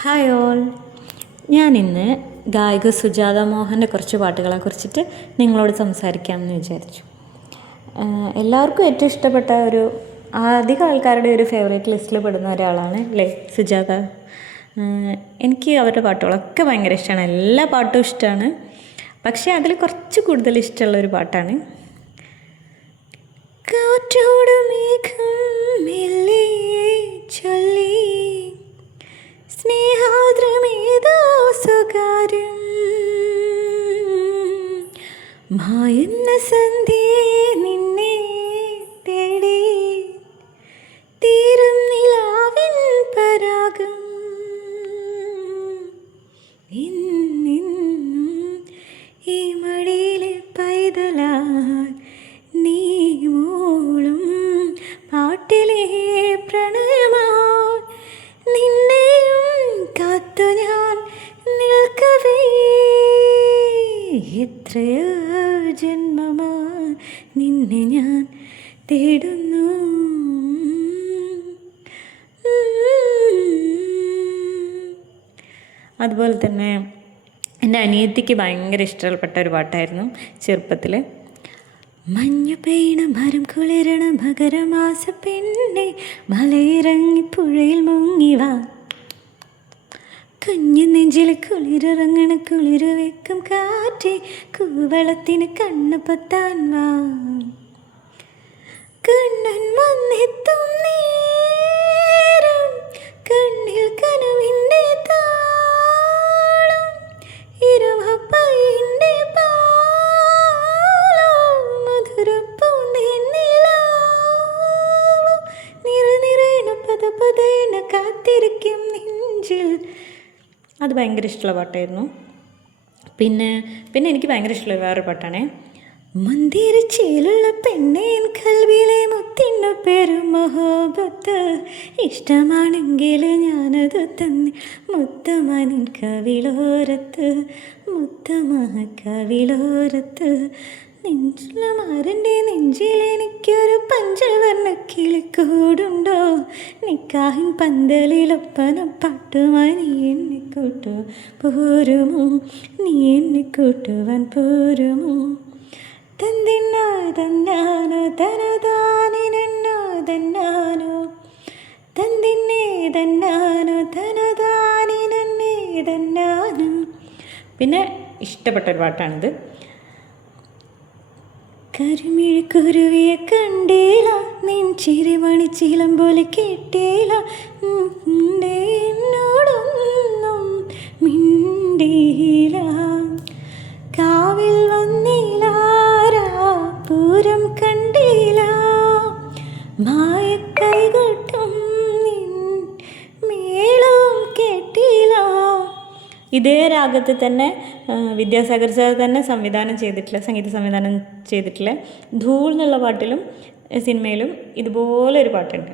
Hi all. ഞാനിന്ന് ഗായിക സുജാത മോഹൻ്റെ കുറച്ച് പാട്ടുകളെ കുറിച്ചിട്ട് നിങ്ങളോട് സംസാരിക്കാമെന്ന് വിചാരിച്ചു. എല്ലാവർക്കും ഏറ്റവും ഇഷ്ടപ്പെട്ട അധികം ആൾക്കാരുടെ ഒരു ഫേവറേറ്റ് ലിസ്റ്റിൽ പെടുന്ന ഒരാളാണ് അല്ലേ സുജാത. എനിക്ക് അവരുടെ പാട്ടുകളൊക്കെ ഭയങ്കര ഇഷ്ടമാണ്, എല്ലാ പാട്ടും ഇഷ്ടമാണ്. പക്ഷേ അതിൽ കുറച്ച് കൂടുതൽ ഇഷ്ടമുള്ള ഒരു പാട്ടാണ് കാറ്റോട് മേഘം മെല്ലെ ചൊല്ലി സ്നേഹാദ്രമേതോ സ്വകാര്യം മായുന്ന സന്ധ്യേ നിന്നെ തേടി തീരും നിലാവിൻ പരാഗം ഇന്നെന്നും ഈ മടിയിലെ പൈതലാൽ നീ മൂളും പാട്ടിലെ പ്രണയമാ നിന്നെയും കാത്തു ഞാൻ നിൽക്കവേ എത്രയോ ജന്മമാ നിന്നെ ഞാൻ തേടുന്നു. അതുപോലെ തന്നെ എൻ്റെ അനിയത്തിക്ക് ഭയങ്കര ഇഷ്ടപ്പെട്ട ഒരു പാട്ടായിരുന്നു ചെറുപ്പത്തിൽ. മഞ്ഞു പെയ്യണ മരം കുളിരണ മകരമാസ പെണ്ണെ മലയിറങ്ങി പുഴയിൽ മുങ്ങിവാ കുഞ്ഞു നെഞ്ചിൽ കുളിരിറങ്ങണ കുളിര് വെക്കും കാറ്റ് കൂവളത്തിന് കണ്ണ് പൊത്താൻ വാ കണ്ണൻ വന്നെത്തും നേരം കണ്ണിൽ കനവിൻ്റെ താളം ഇരുവപ്പയിൻ്റെ കാത്തിരിക്കും നെഞ്ചിൽ. അത് ഭയങ്കര ഇഷ്ടമുള്ള പാട്ടായിരുന്നു. പിന്നെ എനിക്ക് ഭയങ്കര ഇഷ്ടമുള്ള വേറൊരു പാട്ടാണ് മന്ദിരച്ചേലുള്ള പെണ്ണേൻ കൽവിലെ മുത്തിൻ്റെ പേര് മൊഹബത്ത് ഇഷ്ടമാണെങ്കിൽ ഞാനത് തന്നെ മുത്തമാനിൻ കവിളോരത്ത് മുത്തമാ കവിളോരത്ത് നെഞ്ചിലമാരൻ്റെ നെഞ്ചിലെനിക്കൊരു പഞ്ചവർണ്ണ കിളിക്കൂടുണ്ടോ നിക്കാഹിൻ പന്തലിലൊപ്പന പാട്ടുമായി നീ എന്നെ കൂട്ടു പോരുമോ നീ എന്നെ കൂട്ടുവാൻ പോരുമോ തന്നിന്നാ തന്നാനോ തനതാനിനോ തന്നാനോ തന്നിന്നേ തന്നാനോ തനതാനിനേ തന്നാനോ. പിന്നെ ഇഷ്ടപ്പെട്ട ഒരു പാട്ടാണിത്. കരിമിഴിക്കുരുവിയെ കണ്ടേല നിൻ ചിരിമണി ചിലം പോലെ കേട്ടേല എന്നോടൊന്നും മിണ്ടീല കാവിൽ വന്നില്ലാരാ പൂരം കണ്ടീല മായക്കൈകൊട്ടും നിൻ മേളവും കേട്ടീല. ഇതേ രാഗത്തിൽ തന്നെ വിദ്യാസാഗർ സാർ തന്നെ സംഗീത സംവിധാനം ചെയ്തിട്ടുള്ള ധൂൾ എന്നുള്ള പാട്ടിലും സിനിമയിലും ഇതുപോലെ ഒരു പാട്ടുണ്ട്.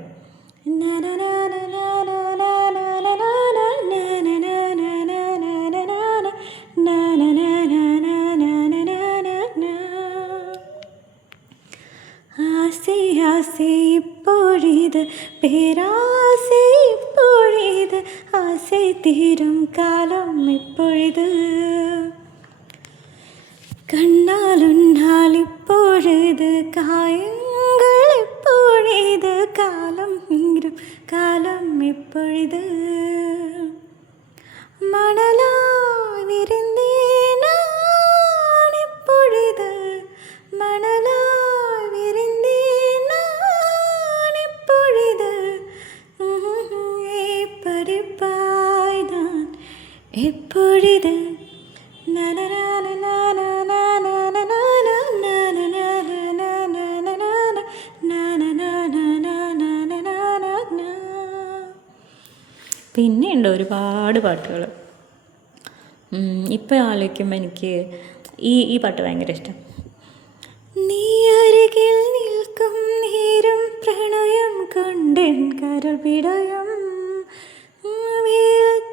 ആസെ ആസെ ഇപ്പോഴിത് പേരാസെ ഇപ്പോഴിത് ആസെ തീരും കാലം ഇപ്പോഴിത് കണ്ണാലുണ്ടാൽ ഇപ്പോഴിത് കായങ്ങൾ ഇപ്പോഴിത് കാലം തീരും കാലം ഇപ്പോഴിത് മണലായി വിരുന്നേനാണിപ്പോഴിത് മണലായി വിരുന്നേനാണിപ്പോഴിത് പരിപ്പായി ഞാൻ എപ്പോഴിത് പിന്നെയുണ്ട് ഒരുപാട് പാട്ടുകൾ. ഇപ്പം ആലോചിക്കുമ്പോൾ എനിക്ക് ഈ പാട്ട് ഭയങ്കര ഇഷ്ടം. നീ അരികിൽ നിൽക്കും നേരം പ്രണയം കൊണ്ടെൻ കരൾ പിടയും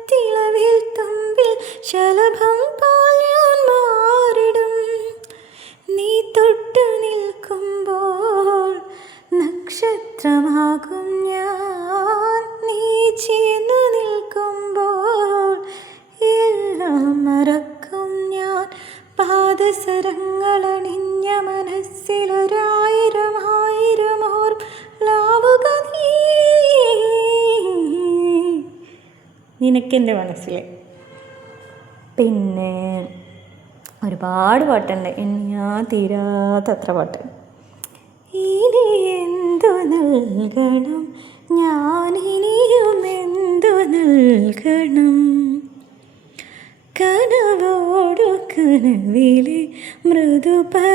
തിളവിൽ തുമ്പിൽ ശലഭം പോൽ ഞാൻ മാറിടും നീ തൊട്ടു നിൽക്കുമ്പോൾ നക്ഷത്രമാകും ഞാൻ നീ ചേർന്നു നിൽക്കുമ്പോൾ നിനക്കെൻ്റെ മനസ്സിൽ. പിന്നെ ഒരുപാട് പാട്ടുണ്ട്, ഞാൻ തീരാത്തത്ര പാട്ട്. ഇനി എന്തു നൽകണം ഞാനിനിയും എന്തു നൽകണം, കനവോടു കനവിലെ മൃദുപരാഗമൊഴുകണം,